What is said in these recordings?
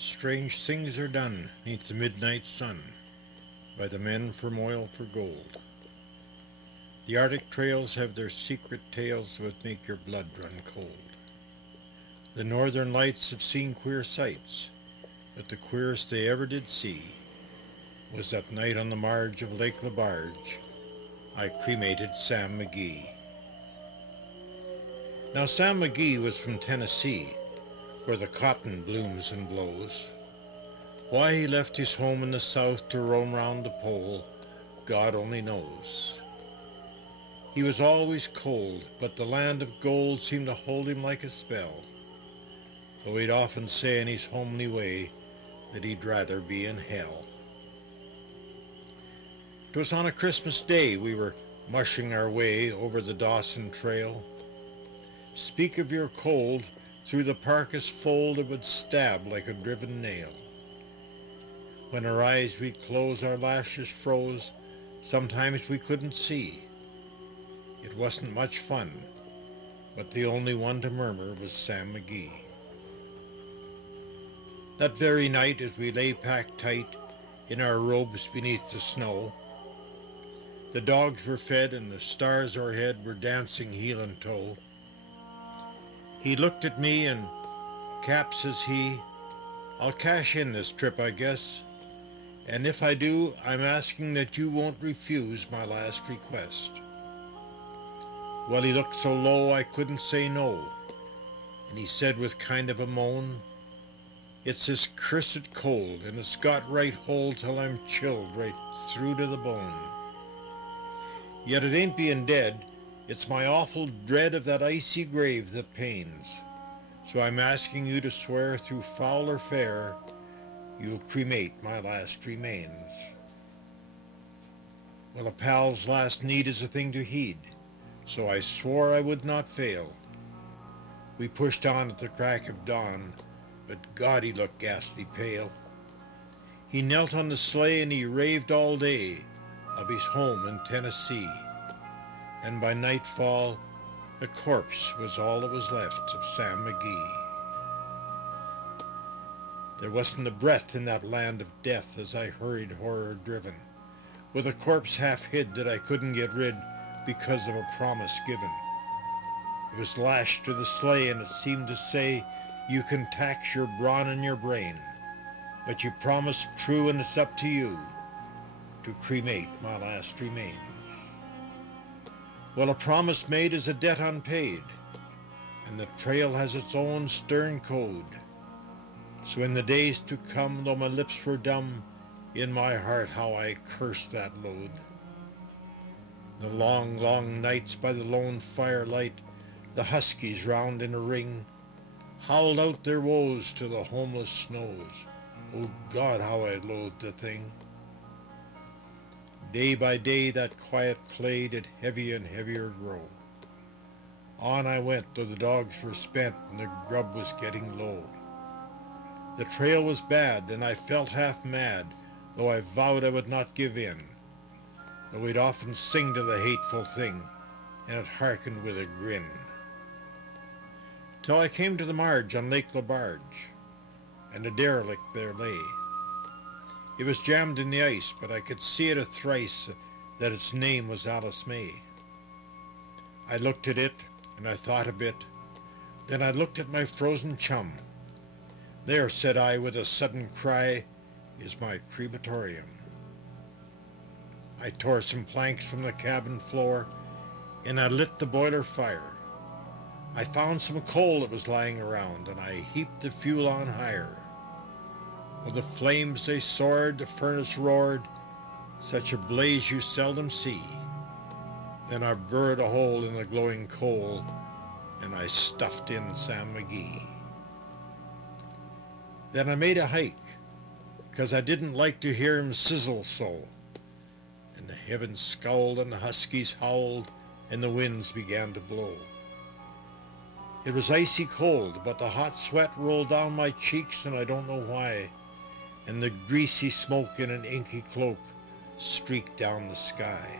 Strange things are done 'neath the midnight sun by the men from oil for gold. The Arctic trails have their secret tales that would make your blood run cold. The northern lights have seen queer sights, but the queerest they ever did see was that night on the marge of Lake Lebarge I cremated Sam McGEE. Now Sam McGee was from Tennessee, where the cotton blooms and blows. Why he left his home in the south to roam round the pole, God only knows. He was always cold, but the land of gold seemed to hold him like a spell, though he'd often say in his homely way that he'd rather be in hell. 'Twas on a Christmas day we were mushing our way over the Dawson Trail. Speak of your cold, through the parka's fold it would stab like a driven nail. When our eyes we'd close, our lashes froze, sometimes we couldn't see. It wasn't much fun, but the only one to murmur was Sam McGee. That very night as we lay packed tight in our robes beneath the snow, the dogs were fed and the stars o'erhead were dancing heel and toe. He looked at me and, "Cap," says he, "I'll cash in this trip, I guess, and if I do, I'm asking that you won't refuse my last request." Well, he looked so low I couldn't say no, and he said with kind of a moan, "It's this cursed cold, and it's got right hold till I'm chilled right through to the bone. Yet it ain't being dead, it's my awful dread of that icy grave that pains. So I'm asking you to swear through foul or fair, you'll cremate my last remains." Well, a pal's last need is a thing to heed, so I swore I would not fail. We pushed on at the crack of dawn, but God, he looked ghastly pale. He knelt on the sleigh and he raved all day of his home in Tennessee, and by nightfall a corpse was all that was left of Sam McGee. There wasn't a breath in that land of death as I hurried horror-driven, with a corpse half hid that I couldn't get rid because of a promise given. It was lashed to the sleigh and it seemed to say, "You can tax your brawn and your brain, but you promised true and it's up to you to cremate my last remains." Well, a promise made is a debt unpaid, and the trail has its own stern code. So in the days to come, though my lips were dumb, in my heart how I cursed that load. The long, long nights by the lone firelight, the huskies round in a ring, howled out their woes to the homeless snows. Oh God, how I loathed the thing. Day by day that quiet play did heavier and heavier grow. On I went, though the dogs were spent and the grub was getting low. The trail was bad, and I felt half mad, though I vowed I would not give in. Though we'd often sing to the hateful thing, and it hearkened with a grin. Till I came to the marge on Lake Lebarge, and a derelict there lay. It was jammed in the ice, but I could see it a thrice that its name was Alice May. I looked at it, and I thought a bit. Then I looked at my frozen chum. "There," said I with a sudden cry, "is my crematorium." I tore some planks from the cabin floor, and I lit the boiler fire. I found some coal that was lying around, and I heaped the fuel on higher. Well, the flames they soared, the furnace roared, such a blaze you seldom see. Then I burrowed a hole in the glowing coal, and I stuffed in Sam McGee. Then I made a hike, 'cause I didn't like to hear him sizzle so. And the heavens scowled, and the huskies howled, and the winds began to blow. It was icy cold, but the hot sweat rolled down my cheeks, and I don't know why, and the greasy smoke in an inky cloak streaked down the sky.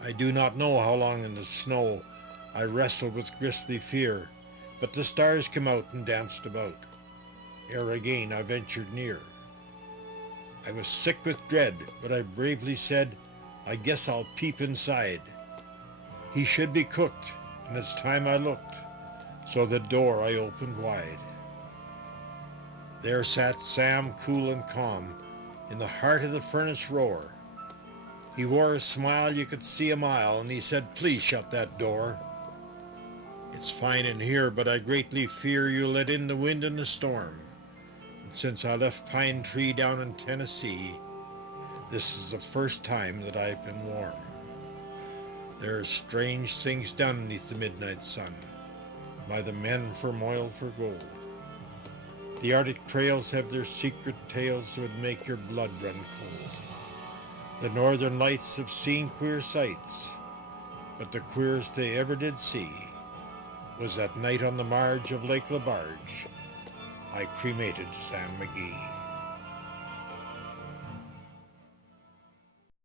I do not know how long in the snow I wrestled with grisly fear, but the stars came out and danced about. ere again I ventured near. I was sick with dread, but I bravely said, I guess I'll peep inside. He should be cooked, and it's time I looked, so the door I opened wide. There sat Sam, cool and calm, in the heart of the furnace roar. He wore a smile you could see a mile, and he said, please shut that door. It's fine in here, but I greatly fear you'll let in the wind and the storm. And since I left Pine Tree down in Tennessee, this is the first time that I've been warm. There are strange things done beneath the midnight sun by the men from oil for gold. The Arctic trails have their secret tales that would make your blood run cold. The northern lights have seen queer sights, but the queerest they ever did see was that night on the marge of Lake LaBarge I cremated Sam McGEE.